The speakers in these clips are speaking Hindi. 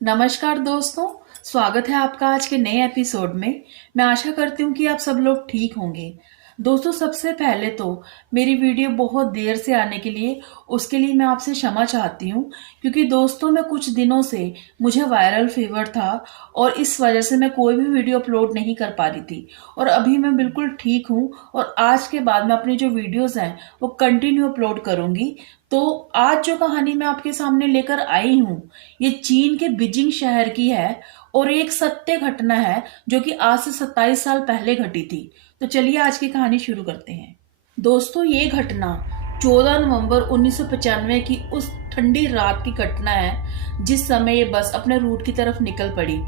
नमस्कार दोस्तों, स्वागत है आपका आज के नए एपिसोड में। मैं आशा करती हूँ कि आप सब लोग ठीक होंगे। दोस्तों, सबसे पहले तो मेरी वीडियो बहुत देर से आने के लिए उसके लिए मैं आपसे क्षमा चाहती हूँ, क्योंकि दोस्तों मैं कुछ दिनों से मुझे वायरल फीवर था और इस वजह से मैं कोई भी वीडियो अपलोड नहीं कर पा रही थी। और अभी मैं बिल्कुल ठीक हूँ और आज के बाद मैं अपनी जो वीडियोस हैं वो कंटिन्यू अपलोड करूँगी। तो आज जो कहानी मैं आपके सामने लेकर आई हूँ, ये चीन के बीजिंग शहर की है और एक सत्य घटना है जो कि आज से 27 साल पहले घटी थी। तो चलिए आज की कहानी शुरू करते हैं। दोस्तों, ये घटना 14 नवंबर 1995 की उस ठंडी रात की घटना है जिस समय ये बस अपने रूट की तरफ निकल पड़ी।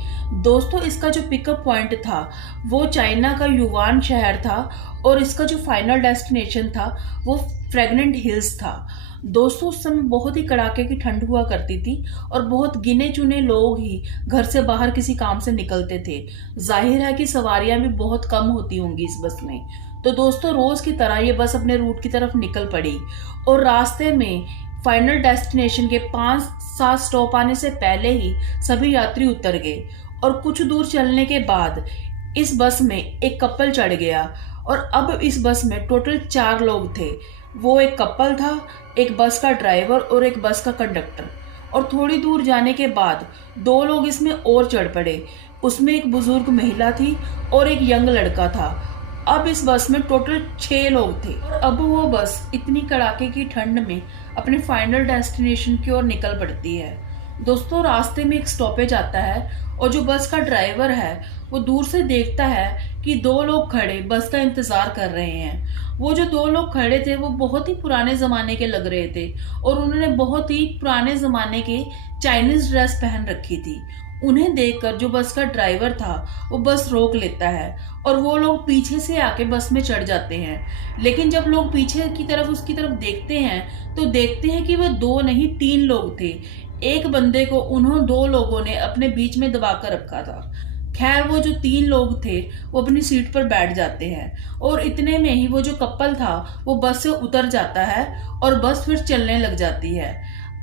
दोस्तों, इसका जो पिकअप पॉइंट था वो चाइना का युवान शहर था और इसका जो फाइनल डेस्टिनेशन था वो फ्रेगनेंट हिल्स था। दोस्तों, उस समय बहुत ही कड़ाके की ठंड हुआ करती थी और बहुत गिने चुने लोग ही घर से बाहर किसी काम से निकलते थे। जाहिर है कि सवारियां भी बहुत कम होती होंगी इस बस में। तो दोस्तों, रोज की तरह ये बस अपने रूट की तरफ निकल पड़ी और रास्ते में फाइनल डेस्टिनेशन के 5-7 स्टॉप आने से पहले ही सभी यात्री उतर गए और कुछ दूर चलने के बाद इस बस में एक कपल चढ़ गया और अब इस बस में टोटल 4 लोग थे। वो एक कपल था, एक बस का ड्राइवर और एक बस का कंडक्टर। और थोड़ी दूर जाने के बाद 2 लोग इसमें और चढ़ पड़े। उसमें एक बुजुर्ग महिला थी और एक यंग लड़का था। अब इस बस में टोटल 6 लोग थे और अब वो बस इतनी कड़ाके की ठंड में अपने फाइनल डेस्टिनेशन की ओर निकल पड़ती है। दोस्तों, रास्ते में एक स्टॉपेज आता है और जो बस का ड्राइवर है वो दूर से देखता है कि 2 लोग खड़े बस का इंतजार कर रहे हैं। वो जो 2 लोग खड़े थे वो बहुत ही पुराने जमाने के लग रहे थे और उन्होंने बहुत ही पुराने जमाने के चाइनीज ड्रेस पहन रखी थी। उन्हें देखकर जो बस का ड्राइवर था वो बस रोक लेता है और वो लोग पीछे से आके बस में चढ़ जाते हैं। लेकिन जब लोग पीछे की तरफ उसकी तरफ देखते हैं तो देखते हैं कि वह 2 नहीं 3 लोग थे। एक बंदे को उन्होंने 2 लोगों ने अपने बीच में दबा कर रखा था। खैर, वो जो 3 लोग थे वो अपनी सीट पर बैठ जाते हैं और इतने में ही वो जो कपल था वो बस से उतर जाता है और बस फिर चलने लग जाती है।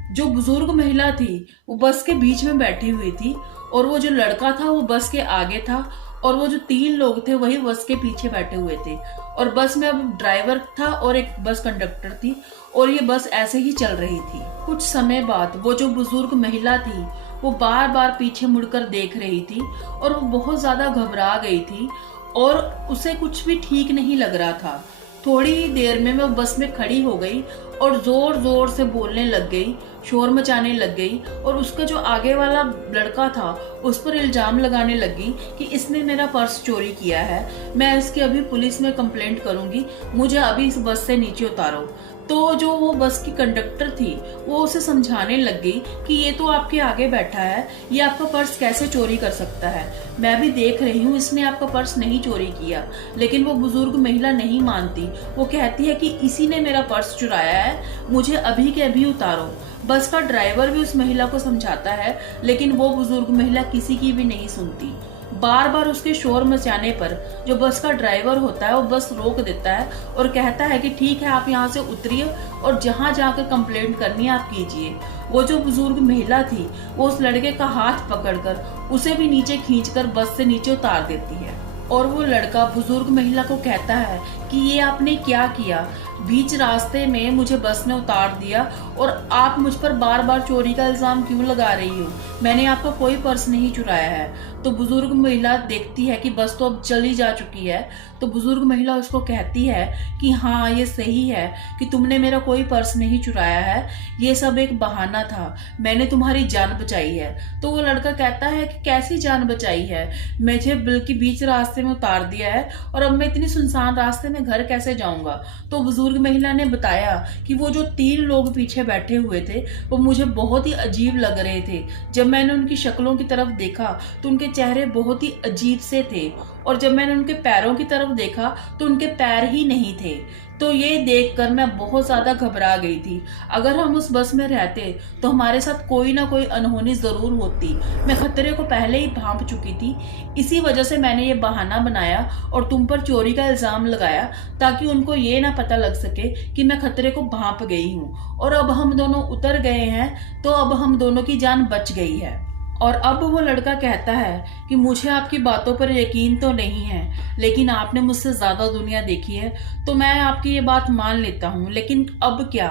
जो बुजुर्ग महिला थी वो बस के बीच में बैठी हुई थी और वो जो लड़का था वो बस के आगे था और वो जो 3 लोग थे वही बस के पीछे बैठे हुए थे। और बस में अब ड्राइवर था और एक बस कंडक्टर थी और ये बस ऐसे ही चल रही थी। कुछ समय बाद वो जो बुजुर्ग महिला थी वो बार बार पीछे मुड़कर देख रही थी और वो बहुत ज्यादा घबरा गई थी और उसे कुछ भी ठीक नहीं लग रहा था। थोड़ी ही देर में वो बस में खड़ी हो गई और जोर जोर से बोलने लग गई, शोर मचाने लग गई और उसका जो आगे वाला लड़का था उस पर इल्जाम लगाने लगी कि इसने मेरा पर्स चोरी किया है, मैं इसकी अभी पुलिस में कंप्लेंट करूंगी, मुझे अभी इस बस से नीचे उतारो। तो जो वो बस की कंडक्टर थी वो उसे समझाने लग गई कि ये तो आपके आगे बैठा है, ये आपका पर्स कैसे चोरी कर सकता है, मैं भी देख रही हूँ इसने आपका पर्स नहीं चोरी किया। लेकिन वो बुजुर्ग महिला नहीं मानती, वो कहती है कि इसी ने मेरा पर्स चुराया है, मुझे अभी के अभी उतारो। बस का ड्राइवर भी उस महिला को समझाता है लेकिन वो बुजुर्ग महिला किसी की भी नहीं सुनती। बार बार उसके शोर मचाने पर जो बस का ड्राइवर होता है वो बस रोक देता है और कहता है कि ठीक है, आप यहाँ से उतरिए और जहाँ जाकर कंप्लेंट करनी है आप कीजिए। वो जो बुजुर्ग महिला थी वो उस लड़के का हाथ पकड़कर उसे भी नीचे खींचकर बस से नीचे उतार देती है और वो लड़का बुजुर्ग महिला को कहता है कि ये आपने क्या किया, बीच रास्ते में मुझे बस ने उतार दिया और आप मुझ पर बार बार चोरी का इल्जाम क्यों लगा रही हो, मैंने आपका कोई पर्स नहीं चुराया है। तो बुजुर्ग महिला देखती है कि बस तो अब चली जा चुकी है, तो बुजुर्ग महिला उसको कहती है कि हाँ, ये सही है कि तुमने मेरा कोई पर्स नहीं चुराया है, ये सब एक बहाना था, मैंने तुम्हारी जान बचाई है। तो वो लड़का कहता है कि कैसी जान बचाई है, मुझे बल्कि बीच रास्ते में उतार दिया है और अब मैं इतनी सुनसान रास्ते में घर कैसे जाऊंगा। तो बुजुर्ग महिला ने बताया कि वो जो 3 लोग पीछे बैठे हुए थे वो मुझे बहुत ही अजीब लग रहे थे, जब मैंने उनकी शक्लों की तरफ देखा तो उनके चेहरे बहुत ही अजीब से थे और जब मैंने उनके पैरों की तरफ देखा तो उनके पैर ही नहीं थे। तो ये देखकर मैं बहुत ज्यादा घबरा गई थी। अगर हम उस बस में रहते तो हमारे साथ कोई ना कोई अनहोनी जरूर होती। मैं खतरे को पहले ही भांप चुकी थी, इसी वजह से मैंने ये बहाना बनाया और तुम पर चोरी का इल्जाम लगाया ताकि उनको ये ना पता लग सके कि मैं खतरे को भांप गई हूँ। और अब हम दोनों उतर गए हैं तो अब हम दोनों की जान बच गई है। और अब वो लड़का कहता है कि मुझे आपकी बातों पर यकीन तो नहीं है, लेकिन आपने मुझसे ज़्यादा दुनिया देखी है, तो मैं आपकी ये बात मान लेता हूँ। लेकिन अब क्या?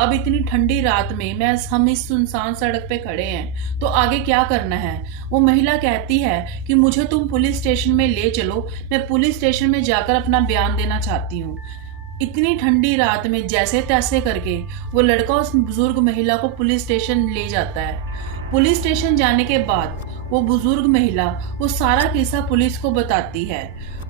अब इतनी ठंडी रात में हम इस सुनसान सड़क पे खड़े हैं, तो आगे क्या करना है? वो महिला कहती है कि मुझे तुम पुलिस स्टेशन में ले चलो, मैं पुलिस स्टेशन में जाकर अपना बयान देना चाहती हूँ। इतनी ठंडी रात में जैसे तैसे करके वो लड़का उस बुजुर्ग महिला को पुलिस स्टेशन ले जाता है। पुलिस स्टेशन जाने के बाद वो बुजुर्ग महिला वो सारा किस्सा पुलिस को बताती है।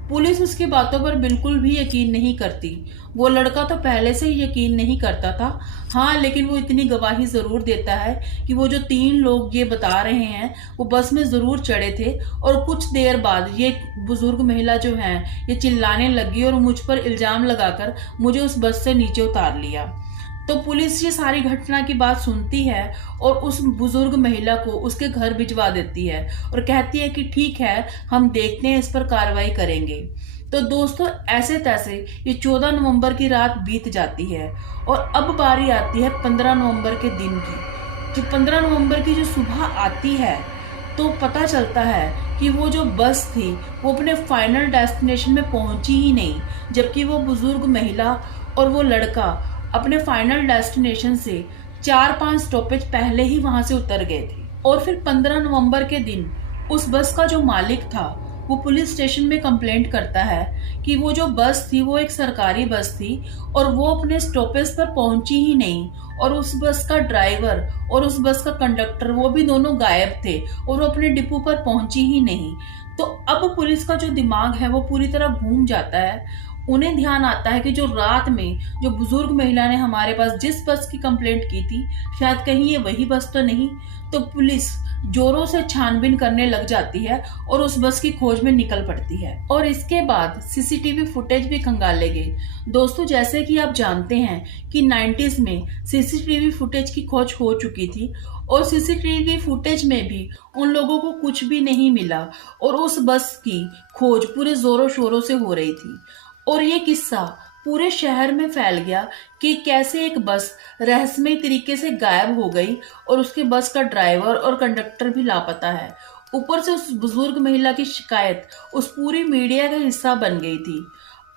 पुलिस उसकी बातों पर बिल्कुल भी यकीन नहीं करती। वो लड़का तो पहले से ही यकीन नहीं करता था, हाँ, लेकिन वो इतनी गवाही जरूर देता है कि वो जो 3 लोग ये बता रहे हैं वो बस में जरूर चढ़े थे। और कुछ देर बाद ये बुजुर्ग महिला जो है ये चिल्लाने लगी और मुझ पर इल्जाम लगाकर मुझे उस बस से नीचे उतार लिया। तो पुलिस ये सारी घटना की बात सुनती है और उस बुजुर्ग महिला को उसके घर भिजवा देती है और कहती है कि ठीक है, हम देखते हैं, इस पर कार्रवाई करेंगे। तो दोस्तों, ऐसे तैसे ये 14 नवंबर की रात बीत जाती है और अब बारी आती है 15 नवंबर के दिन की। जो 15 नवंबर की जो सुबह आती है तो पता चलता है कि वो जो बस थी वो अपने फाइनल डेस्टिनेशन में पहुंची ही नहीं, जबकि वो बुजुर्ग महिला और वो लड़का अपने फाइनल डेस्टिनेशन से 4-5 स्टॉपेज पहले ही वहां से उतर गए थे। और फिर 15 नवंबर के दिन उस बस का जो मालिक था वो पुलिस स्टेशन में कंप्लेंट करता है कि वो जो बस थी वो एक सरकारी बस थी और वो अपने स्टॉपेज पर पहुंची ही नहीं, और उस बस का ड्राइवर और उस बस का कंडक्टर वो भी दोनों गायब थे और वो अपने डिपो पर पहुंची ही नहीं। तो अब पुलिस का जो दिमाग है वो पूरी तरह घूम जाता है। उन्हें ध्यान आता है कि जो रात में जो बुजुर्ग महिला ने हमारे पास जिस बस की कंप्लेंट की थी, शायद कहीं ये वही बस तो नहीं। तो पुलिस जोरों से छानबीन करने लग जाती है और उस बस की खोज में निकल पड़ती है। और इसके बाद सीसीटीवी फुटेज भी खंगाले गए। दोस्तों, जैसे कि आप जानते हैं कि 90s में सीसीटीवी फुटेज की खोज हो चुकी थी और सीसीटीवी फुटेज में भी उन लोगों को कुछ भी नहीं मिला और उस बस की खोज पूरे जोरों शोरों से हो रही थी। और ये किस्सा पूरे शहर में फैल गया कि कैसे एक बस रहस्यमय तरीके से गायब हो गई और उसके बस का ड्राइवर और कंडक्टर भी लापता है। ऊपर से उस बुजुर्ग महिला की शिकायत उस पूरी मीडिया का हिस्सा बन गई थी।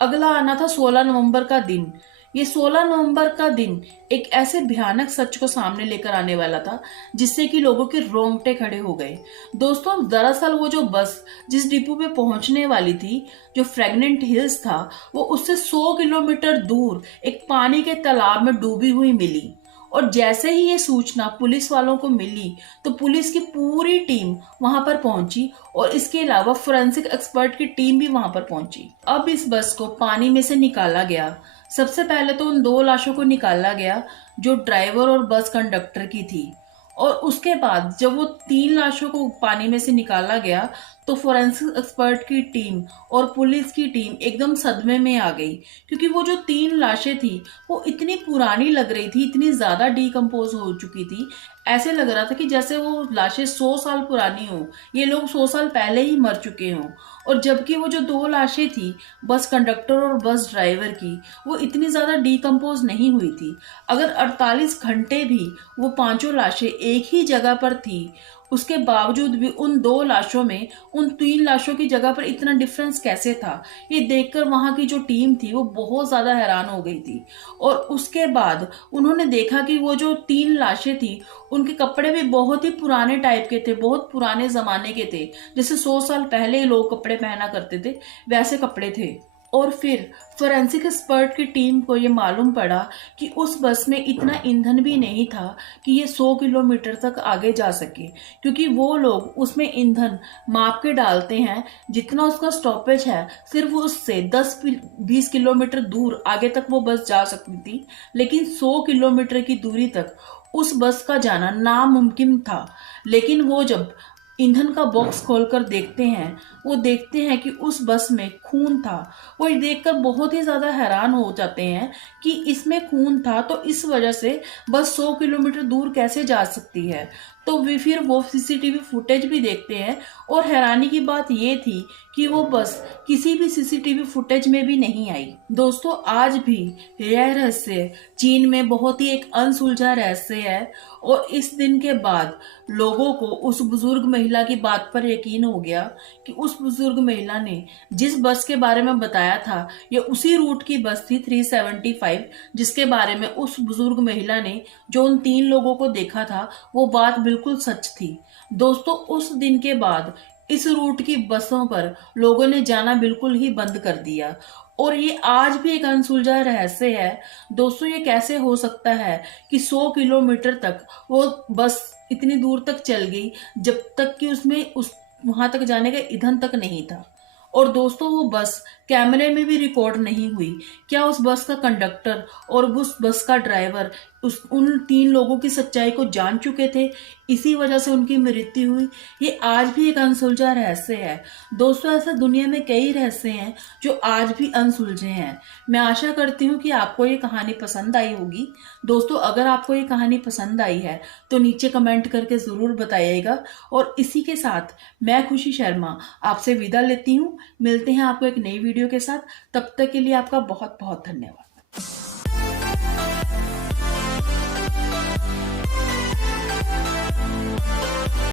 अगला आना था 16 नवंबर का दिन। ये 16 नवंबर का दिन एक ऐसे भयानक सच को सामने लेकर आने वाला था जिससे कि लोगों के रोंगटे खड़े हो गए। दोस्तों, दरअसल वो जो बस जिस डिपो पे पहुंचने वाली थी, जो फ्रैग्नेंट हिल्स था, वो उससे 100 किलोमीटर दूर एक पानी के तालाब में डूबी हुई मिली। और जैसे ही ये सूचना पुलिस वालों को मिली तो पुलिस की पूरी टीम वहां पर पहुंची और इसके अलावा फोरेंसिक एक्सपर्ट की टीम भी वहां पर पहुंची। अब इस बस को पानी में से निकाला गया। सबसे पहले तो उन 2 लाशों को निकाला गया जो ड्राइवर और बस कंडक्टर की थी, और उसके बाद जब वो 3 लाशों को पानी में से निकाला गया तो फोरेंसिक एक्सपर्ट की टीम और पुलिस की टीम एकदम सदमे में आ गई, क्योंकि वो जो 3 लाशें थी वो इतनी पुरानी लग रही थी, इतनी ज्यादा डिकम्पोज हो चुकी थी। ऐसे लग रहा था कि जैसे वो लाशें 100 साल पुरानी हो, ये लोग 100 साल पहले ही मर चुके हों। और जबकि वो जो 2 लाशें थी बस कंडक्टर और बस ड्राइवर की, वो इतनी ज्यादा डिकम्पोज नहीं हुई थी। अगर 48 घंटे भी वो 5 लाशें एक ही जगह पर थी, उसके बावजूद भी उन 2 लाशों में उन 3 लाशों की जगह पर इतना डिफरेंस कैसे था, ये देखकर वहां की जो टीम थी वो बहुत ज्यादा हैरान हो गई थी। और उसके बाद उन्होंने देखा कि वो जो 3 लाशें थी उनके कपड़े भी बहुत ही पुराने टाइप के थे, बहुत पुराने जमाने के थे, जैसे 100 साल पहले लोग कपड़े पहना करते थे वैसे कपड़े थे। और फिर फोरेंसिक एक्सपर्ट की टीम को ये मालूम पड़ा कि उस बस में इतना ईंधन भी नहीं था कि ये 100 किलोमीटर तक आगे जा सके, क्योंकि वो लोग उसमें ईंधन माप के डालते हैं जितना उसका स्टॉपेज है, सिर्फ उससे 10-20 किलोमीटर दूर आगे तक वो बस जा सकती थी, लेकिन 100 किलोमीटर की दूरी तक उस बस का जाना नामुमकिन था। लेकिन वो जब ईंधन का बॉक्स खोलकर देखते हैं, वो देखते हैं कि उस बस में खून था। वो ये देखकर बहुत ही ज़्यादा हैरान हो जाते हैं कि इसमें खून था तो इस वजह से बस 100 किलोमीटर दूर कैसे जा सकती है। तो वे फिर वो सीसीटीवी फुटेज भी देखते हैं और हैरानी की बात ये थी कि वो बस किसी भी सीसीटीवी फुटेज में भी नहीं आई। दोस्तों, आज भी यह रहस्य चीन में बहुत ही एक अनसुलझा रहस्य है और इस दिन के बाद लोगों को उस बुजुर्ग महिला की बात पर यकीन हो गया कि उस बुजुर्ग महिला ने जिस बस के बारे में बताया था ये उसी रूट की बस थी 375, जिसके बारे में उस बुजुर्ग महिला ने जो उन 3 लोगों को देखा था वो बात बिल्कुल सच थी। दोस्तों, उस दिन के बाद इस रूट की बसों पर लोगों ने जाना बिल्कुल ही बंद कर दिया और ये आज भी एक अनसुलझा रहस्य है। दोस्तों, ये कैसे हो सकता है कि 100 किलोमीटर तक वो बस इतनी दूर तक चल गई जब तक कि उसमें उस वहां तक जाने का ईंधन तक नहीं था। और दोस्तों, वो बस कैमरे में भी रिकॉर्ड नहीं हुई। क्या उस बस का कंडक्टर और उस बस का ड्राइवर उस उन 3 लोगों की सच्चाई को जान चुके थे, इसी वजह से उनकी मृत्यु हुई? ये आज भी एक अनसुलझा रहस्य है। दोस्तों, ऐसे दुनिया में कई रहस्य हैं जो आज भी अनसुलझे हैं। मैं आशा करती हूँ कि आपको ये कहानी पसंद आई होगी। दोस्तों, अगर आपको ये कहानी पसंद आई है तो नीचे कमेंट करके ज़रूर बताइएगा। और इसी के साथ मैं खुशी शर्मा आपसे विदा लेती हूँ। मिलते हैं आपको एक नई वीडियो के साथ। तब तक के लिए आपका बहुत बहुत धन्यवाद।